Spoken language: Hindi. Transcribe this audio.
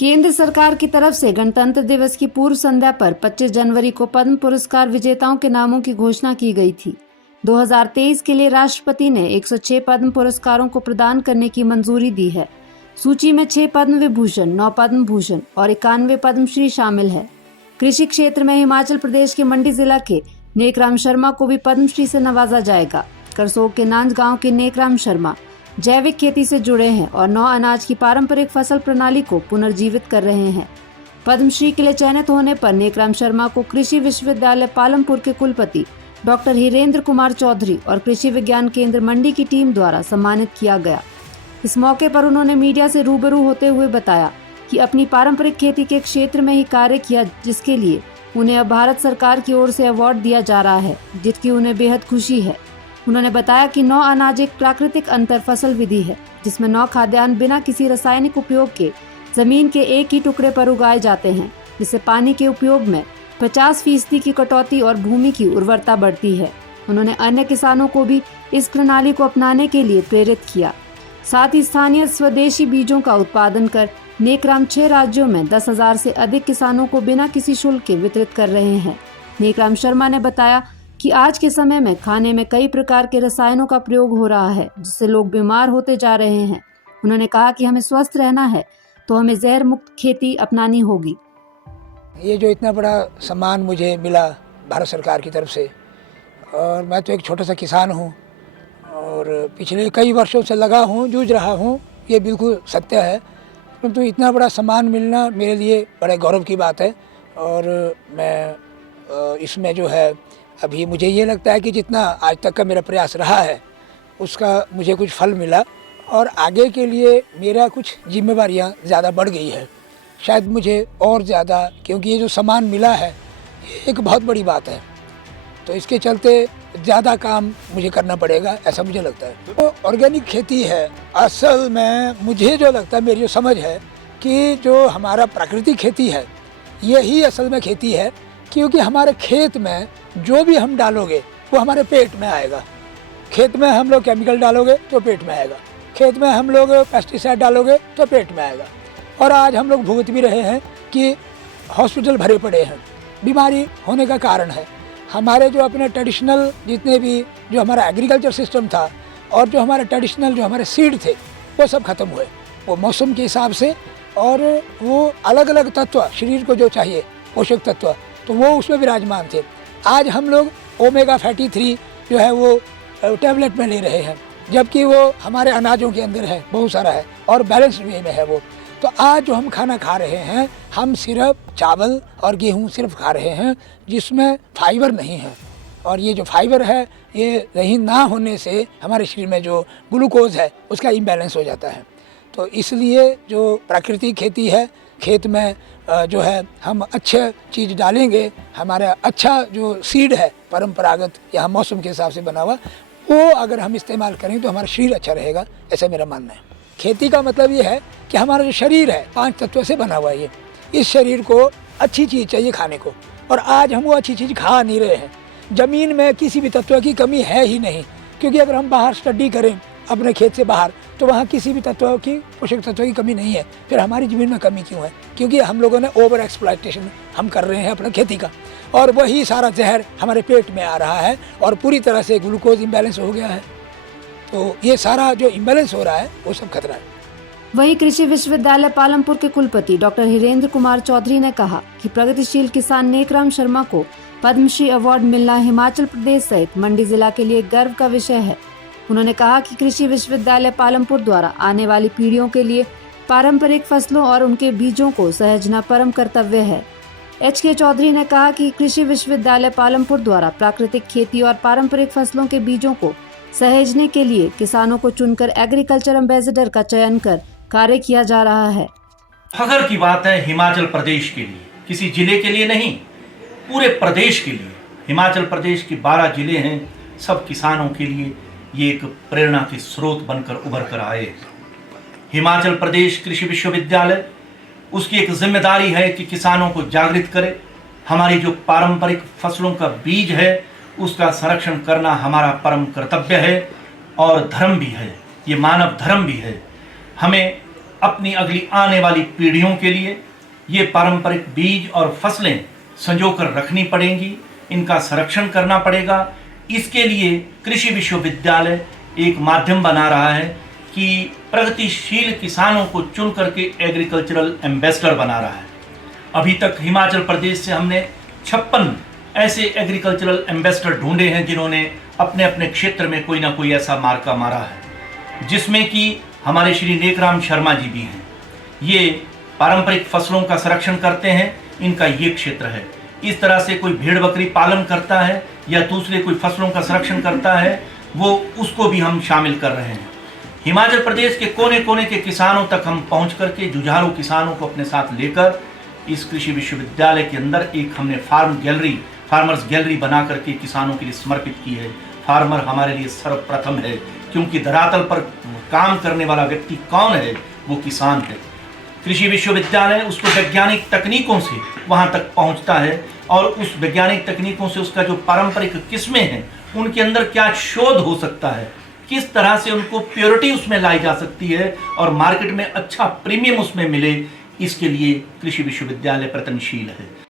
केंद्र सरकार की तरफ से गणतंत्र दिवस की पूर्व संध्या पर 25 जनवरी को पद्म पुरस्कार विजेताओं के नामों की घोषणा की गई थी। 2023 के लिए राष्ट्रपति ने 106 पद्म पुरस्कारों को प्रदान करने की मंजूरी दी है। सूची में 6 पद्म विभूषण, 9 पद्म भूषण और 91 पद्मश्री शामिल है। कृषि क्षेत्र में हिमाचल प्रदेश के मंडी जिला के नेकराम शर्मा को भी पद्मश्री से नवाजा जाएगा। करसोग के नांज गाँव के नेकराम शर्मा जैविक खेती से जुड़े हैं और 9 अनाज की पारंपरिक फसल प्रणाली को पुनर्जीवित कर रहे हैं। पद्मश्री के लिए चयनित होने पर नेकराम शर्मा को कृषि विश्वविद्यालय पालमपुर के कुलपति डॉक्टर हिरेंद्र कुमार चौधरी और कृषि विज्ञान केंद्र मंडी की टीम द्वारा सम्मानित किया गया। इस मौके पर उन्होंने मीडिया से रूबरू होते हुए बताया कि अपनी पारंपरिक खेती के क्षेत्र में ही कार्य किया, जिसके लिए उन्हें अब भारत सरकार की ओर से अवार्ड दिया जा रहा है, जिसकी उन्हें बेहद खुशी है। उन्होंने बताया कि 9 अनाज एक प्राकृतिक अंतर फसल विधि है, जिसमें 9 खाद्यान्न बिना किसी रासायनिक उपयोग के जमीन के एक ही टुकड़े पर उगाए जाते हैं, जिससे पानी के उपयोग में 50% की कटौती और भूमि की उर्वरता बढ़ती है। उन्होंने अन्य किसानों को भी इस प्रणाली को अपनाने के लिए प्रेरित किया। साथ ही स्थानीय स्वदेशी बीजों का उत्पादन कर नेकराम 6 राज्यों में 10,000 से अधिक किसानों को बिना किसी शुल्क के वितरित कर रहे हैं। नेकराम शर्मा ने बताया कि आज के समय में खाने में कई प्रकार के रसायनों का प्रयोग हो रहा है, जिससे लोग बीमार होते जा रहे हैं। उन्होंने कहा कि हमें स्वस्थ रहना है तो हमें जहर मुक्त खेती अपनानी होगी। ये जो इतना बड़ा सम्मान मुझे मिला भारत सरकार की तरफ से, और मैं तो एक छोटा सा किसान हूँ और पिछले कई वर्षों से लगा हूँ, जूझ रहा हूँ, ये बिल्कुल सत्य है। परंतु इतना बड़ा सम्मान मिलना मेरे लिए बड़े गौरव की बात है। और मैं इसमें जो है अभी मुझे ये लगता है कि जितना आज तक का मेरा प्रयास रहा है उसका मुझे कुछ फल मिला, और आगे के लिए मेरा कुछ जिम्मेवारियां ज़्यादा बढ़ गई है। शायद मुझे और ज़्यादा, क्योंकि ये जो सम्मान मिला है ये एक बहुत बड़ी बात है, तो इसके चलते ज़्यादा काम मुझे करना पड़ेगा, ऐसा मुझे लगता है। तो ऑर्गेनिक खेती है असल में, मुझे जो लगता है, मेरी जो समझ है कि जो हमारा प्राकृतिक खेती है यही असल में खेती है, क्योंकि हमारे खेत में जो भी हम डालोगे वो हमारे पेट में आएगा। खेत में हम लोग केमिकल डालोगे तो पेट में आएगा, खेत में हम लोग पेस्टिसाइड डालोगे तो पेट में आएगा। और आज हम लोग भुगत भी रहे हैं कि हॉस्पिटल भरे पड़े हैं। बीमारी होने का कारण है हमारे जो अपने ट्रेडिशनल जितने भी जो हमारा एग्रीकल्चर सिस्टम था और जो हमारे ट्रेडिशनल जो हमारे सीड थे वो सब खत्म हुए। वो मौसम के हिसाब से, और वो अलग अलग तत्व शरीर को जो चाहिए पोषक तत्व, तो वो उसमें विराजमान थे। आज हम लोग ओमेगा फैटी 3 जो है वो टैबलेट में ले रहे हैं, जबकि वो हमारे अनाजों के अंदर है, बहुत सारा है और बैलेंस वे में है वो। तो आज जो हम खाना खा रहे हैं, हम सिर्फ चावल और गेहूं सिर्फ खा रहे हैं, जिसमें फाइबर नहीं है। और ये जो फाइबर है ये नहीं ना होने से हमारे शरीर में जो ग्लूकोज है उसका इम्बैलेंस हो जाता है। तो इसलिए जो प्राकृतिक खेती है, खेत में जो है हम अच्छे चीज़ डालेंगे, हमारा अच्छा जो सीड है परंपरागत या मौसम के हिसाब से बना हुआ, वो अगर हम इस्तेमाल करें तो हमारा शरीर अच्छा रहेगा, ऐसा मेरा मानना है। खेती का मतलब ये है कि हमारा जो शरीर है 5 तत्वों से बना हुआ है। इस शरीर को अच्छी चीज़ चाहिए खाने को, और आज हम वो अच्छी चीज़ खा नहीं रहे हैं। ज़मीन में किसी भी तत्व की कमी है ही नहीं, क्योंकि अगर हम बाहर स्टडी करें अपने खेत से बाहर तो वहाँ किसी भी तत्व की, पोषक तत्व की कमी नहीं है। फिर हमारी ज़मीन में कमी क्यों है? क्योंकि हम लोगों ने ओवर एक्सप्लॉयटेशन हम कर रहे हैं अपना खेती का, और वही सारा जहर हमारे पेट में आ रहा है और पूरी तरह से ग्लूकोज इम्बैलेंस हो गया है। तो ये सारा जो इम्बैलेंस हो रहा है वो सब खतरा है। वहीं कृषि विश्वविद्यालय पालमपुर के कुलपति डॉक्टर हिरेंद्र कुमार चौधरी ने कहा कि प्रगतिशील किसान नेकराम शर्मा को पद्मश्री अवार्ड मिलना हिमाचल प्रदेश सहित मंडी जिला के लिए गर्व का विषय है। उन्होंने कहा कि कृषि विश्वविद्यालय पालमपुर द्वारा आने वाली पीढ़ियों के लिए पारंपरिक फसलों और उनके बीजों को सहेजना परम कर्तव्य है। HK चौधरी ने कहा कि कृषि विश्वविद्यालय पालमपुर द्वारा प्राकृतिक खेती और पारंपरिक फसलों के बीजों को सहेजने के लिए किसानों को चुनकर एग्रीकल्चर एम्बेसडर का चयन कर कार्य किया जा रहा है। फख्र की बात है हिमाचल प्रदेश के लिए, किसी जिले के लिए नहीं, पूरे प्रदेश के लिए। हिमाचल प्रदेश के 12 जिले हैं, सब किसानों के लिए ये एक प्रेरणा के स्रोत बनकर उभर कर आए। हिमाचल प्रदेश कृषि विश्वविद्यालय, उसकी एक जिम्मेदारी है कि किसानों को जागृत करे। हमारी जो पारंपरिक फसलों का बीज है उसका संरक्षण करना हमारा परम कर्तव्य है और धर्म भी है, ये मानव धर्म भी है। हमें अपनी अगली आने वाली पीढ़ियों के लिए ये पारंपरिक बीज और फसलें संजोकर रखनी पड़ेंगी, इनका संरक्षण करना पड़ेगा। इसके लिए कृषि विश्वविद्यालय एक माध्यम बना रहा है कि प्रगतिशील किसानों को चुन करके एग्रीकल्चरल एम्बेसडर बना रहा है। अभी तक हिमाचल प्रदेश से हमने 56 ऐसे एग्रीकल्चरल एम्बेसडर ढूंढे हैं जिन्होंने अपने अपने क्षेत्र में कोई ना कोई ऐसा मार्का मारा है, जिसमें कि हमारे श्री नेकराम शर्मा जी भी हैं। ये पारंपरिक फसलों का संरक्षण करते हैं, इनका ये क्षेत्र है। इस तरह से कोई भेड़ बकरी पालन करता है या दूसरे कोई फसलों का संरक्षण करता है, वो उसको भी हम शामिल कर रहे हैं। हिमाचल प्रदेश के कोने कोने के किसानों तक हम पहुंच करके जुझारू किसानों को अपने साथ लेकर इस कृषि विश्वविद्यालय के अंदर एक हमने फार्मर्स गैलरी बना करके किसानों के लिए समर्पित की है। फार्मर हमारे लिए सर्वप्रथम है, क्योंकि धरातल पर काम करने वाला व्यक्ति कौन है? वो किसान है। कृषि विश्वविद्यालय उसको वैज्ञानिक तकनीकों से वहाँ तक पहुँचता है और उस वैज्ञानिक तकनीकों से उसका जो पारंपरिक किस्में हैं उनके अंदर क्या शोध हो सकता है, किस तरह से उनको प्योरिटी उसमें लाई जा सकती है और मार्केट में अच्छा प्रीमियम उसमें मिले, इसके लिए कृषि विश्वविद्यालय प्रयत्नशील है।